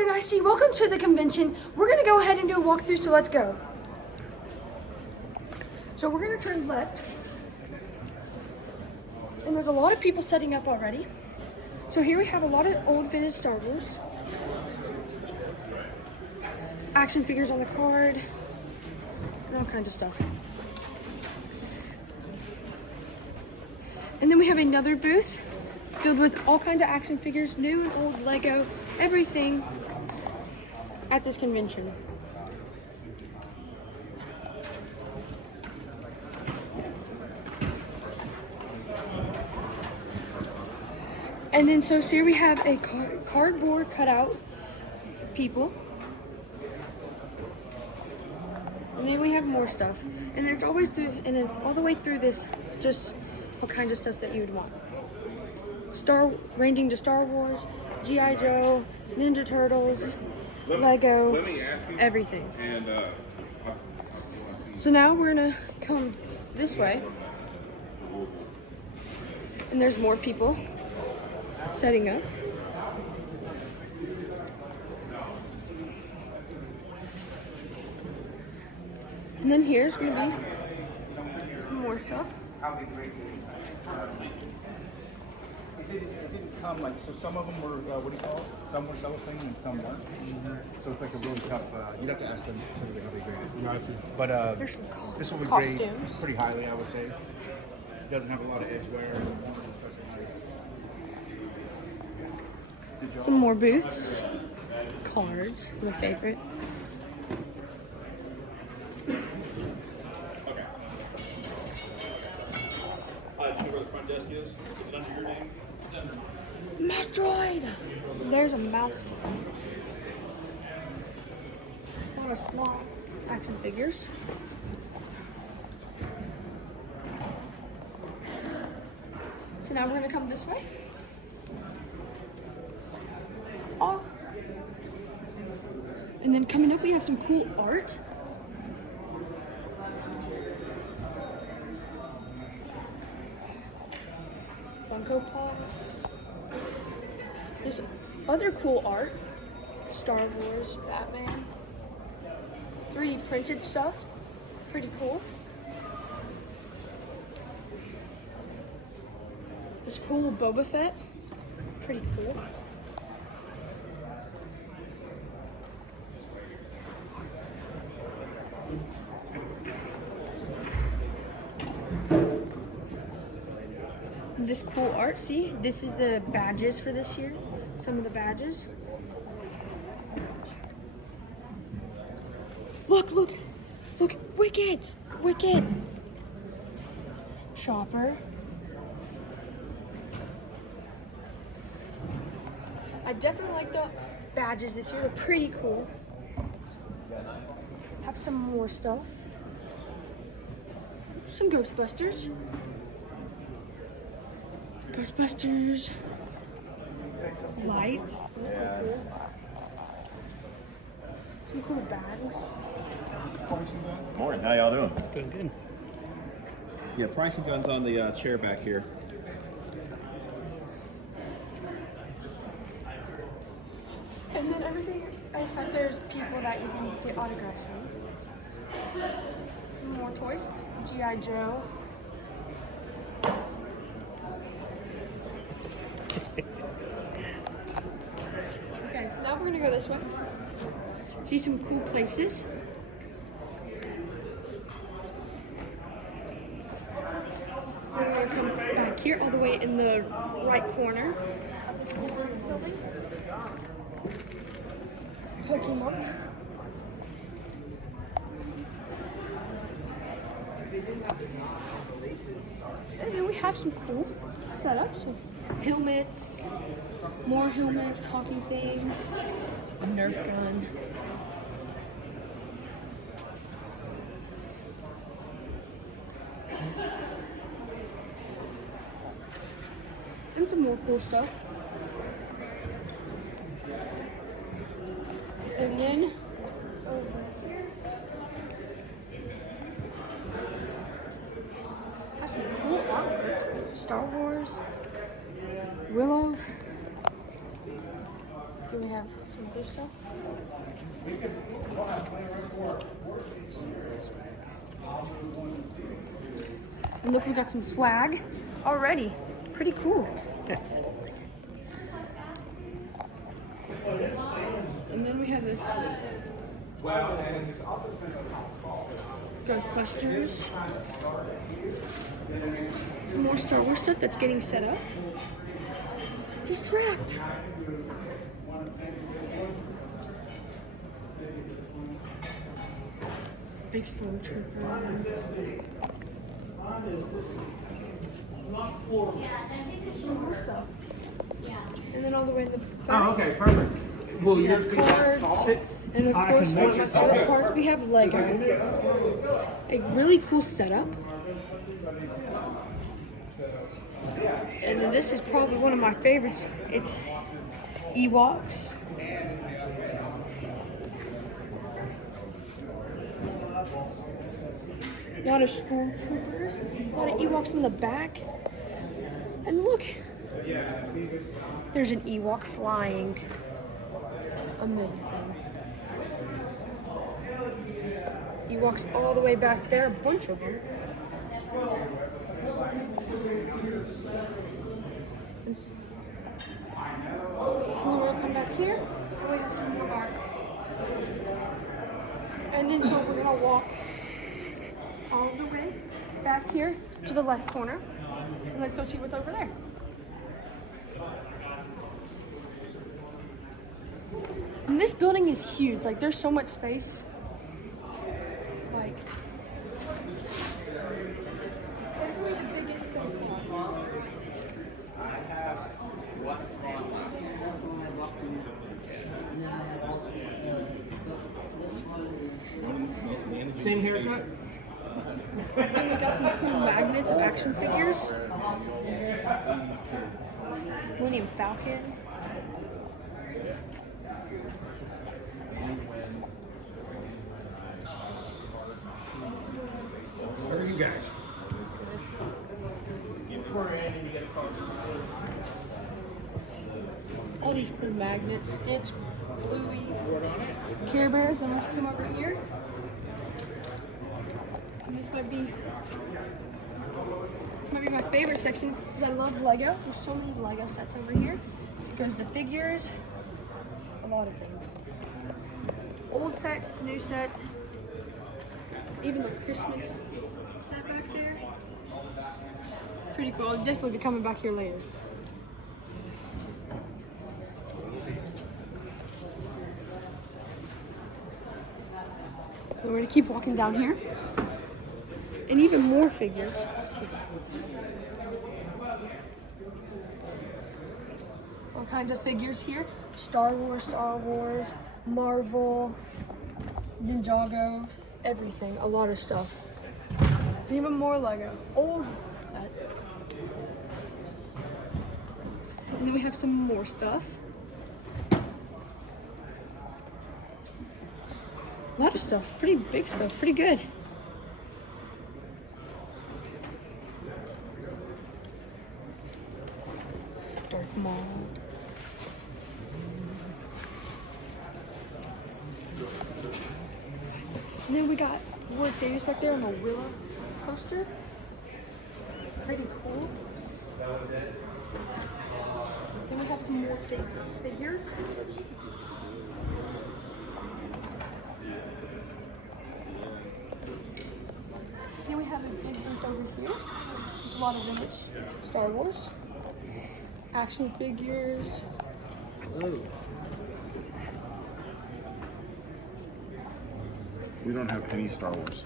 morning, IC. Welcome to the convention. We're gonna go ahead and do a walkthrough, so let's go. So we're gonna turn left. And there's a lot of people setting up already. So here we have a lot of old vintage Star Wars. Action figures on the card. And all kinds of stuff. And then we have another booth filled with all kinds of action figures, new and old, Lego, everything at this convention. And then so here we have a cardboard cutout people. And then we have more stuff. And there's always through, and then all the way through this, just all kinds of stuff that you would want. Ranging to Star Wars, G.I. Joe, Ninja Turtles, Lego, everything. So now we're gonna come this way. And there's more people setting up. And then here's gonna be some more stuff. It didn't come like, so some of them were, what do you call it? Some were cellophane and some weren't. So it's like a really tough, you'd have to ask them how they grade it. But this one would grade pretty highly, I would say. It doesn't have a lot of edge wear. Some more booths. Cards, my favorite. Do you know where the front desk is? Is it under your name? Mastroid! There's a mouth. A lot of small action figures. So now we're gonna come this way. Oh. And then coming up we have some cool art. Funko Pops. There's other cool art. Star Wars, Batman. 3D printed stuff. Pretty cool. This cool Boba Fett. Pretty cool. This cool art, see? This is the badges for this year. Some of the badges. Look, look, look, Wicked! Wicked! Chopper. I definitely like the badges this year. They're pretty cool. Have some more stuff. Some Ghostbusters. Ghostbusters. Lights. Yeah. Cool. Some cool bags. Morning, how y'all doing? Good, good. Yeah, pricing guns on the chair back here. And then everything, I expect there's people that you can get autographs from. Some more toys. G.I. Joe. Okay, so now we're gonna go this way. See some cool places. We're gonna come back here, all the way in the right corner of the building. Pokemon. And then we have some cool setups. So helmets, more helmets, hockey things, a Nerf gun. And some more cool stuff. And then over here has some cool artwork. Star Wars, Willow. Then we have have some blue stuff. And look, we got some swag already. Pretty cool. And then we have this Ghostbusters. Some more Star Wars stuff that's getting set up. He's trapped. Big stormtrooper. And then all the way in the back. Oh, okay, perfect. Well, We have cards, and of course, one of my favorite parts, we have Lego. A really cool setup. And then this is probably one of my favorites. It's Ewoks. A lot of stormtroopers, a lot of Ewoks in the back. And look, there's an Ewok flying. Amazing. Ewoks all the way back there, a bunch of them. And so we'll come back here. We have some more bark. And then so we're gonna walk all the way back here to the left corner. And let's go see what's over there. And this building is huge. Like, there's so much space. Like, it's definitely the biggest so far. Same haircut? And we got some cool magnets of action figures. Millennium Falcon. Where are you guys? All these cool magnets, Stitch, Bluey, Care Bears. Then we'll come over here. And this might be my favorite section because I love Lego. There's so many Lego sets over here. It goes to figures, a lot of things. Old sets to new sets, even the Christmas set back there. Pretty cool. I'll definitely be coming back here later. So we're gonna keep walking down here. And even more figures. All kinds of figures here. Star Wars, Marvel, Ninjago, everything. A lot of stuff. And even more Lego. Old sets. And then we have some more stuff. A lot of stuff. Pretty big stuff. Pretty good. Darth Maul. And then we got Ward Davis back there on the Willow coaster. Pretty cool. Then we got some more figures. Then we have a big booth over here. A lot of vintage Star Wars. Action figures. We don't have any Star Wars.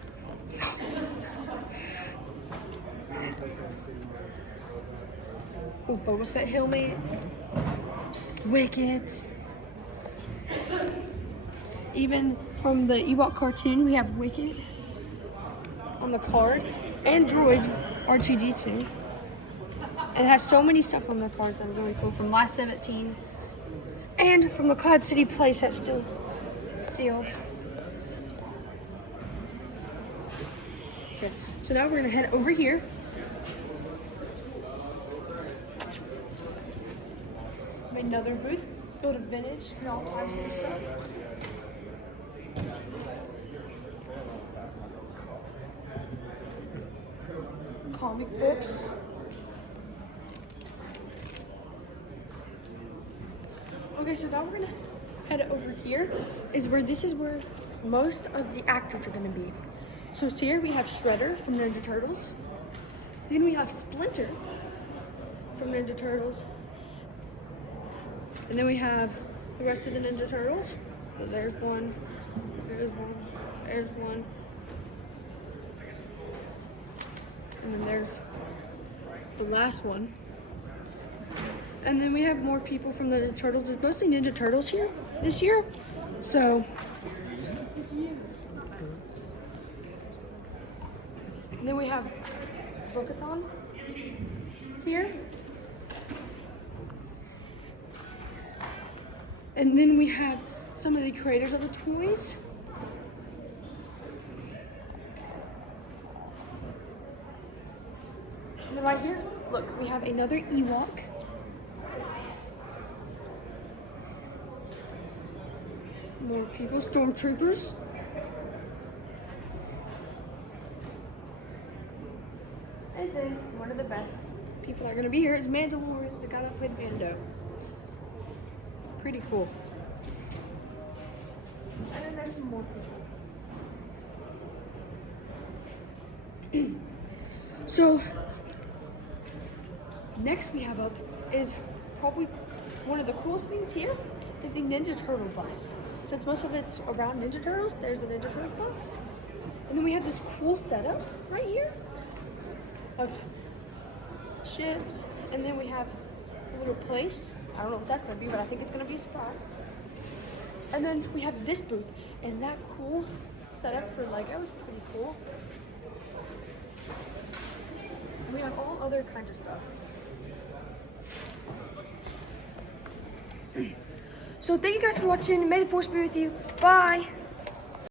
Oh, Boba Fett helmet. Wicket. Even from the Ewok cartoon, we have Wicket on the card. And droids, R2-D2. It has so many stuff on the cards that are really cool from Last 17. And from the Cloud City playset still sealed. Okay, so now we're gonna head over here. Another booth Build a vintage and all kinds of stuff. Comic books. Okay, so now we're gonna head over here. This is where most of the actors are gonna be. So here we have Shredder from Ninja Turtles. Then we have Splinter from Ninja Turtles. And then we have the rest of the Ninja Turtles. So there's one, there's one, there's one. And then there's the last one. And then we have more people from the Ninja Turtles. It's mostly Ninja Turtles here this year. So, and then we have Bo-Katan here. And then we have some of the creators of the toys. And then right here, look, we have another Ewok. More people, stormtroopers. And then one of the best people that are gonna be here is Mandalorian, the guy that played Mando. Pretty cool. And then there's some more people. So, next we have up is probably one of the coolest things here is the Ninja Turtle bus. Since most of it's around Ninja Turtles, there's a Ninja Turtle bus. And then we have this cool setup right here of ships. And then we have a little place. I don't know what that's gonna be, but I think it's gonna be a surprise. And then we have this booth, and that cool setup for Lego is pretty cool. And we have all other kinds of stuff. So thank you guys for watching. May the force be with you. Bye.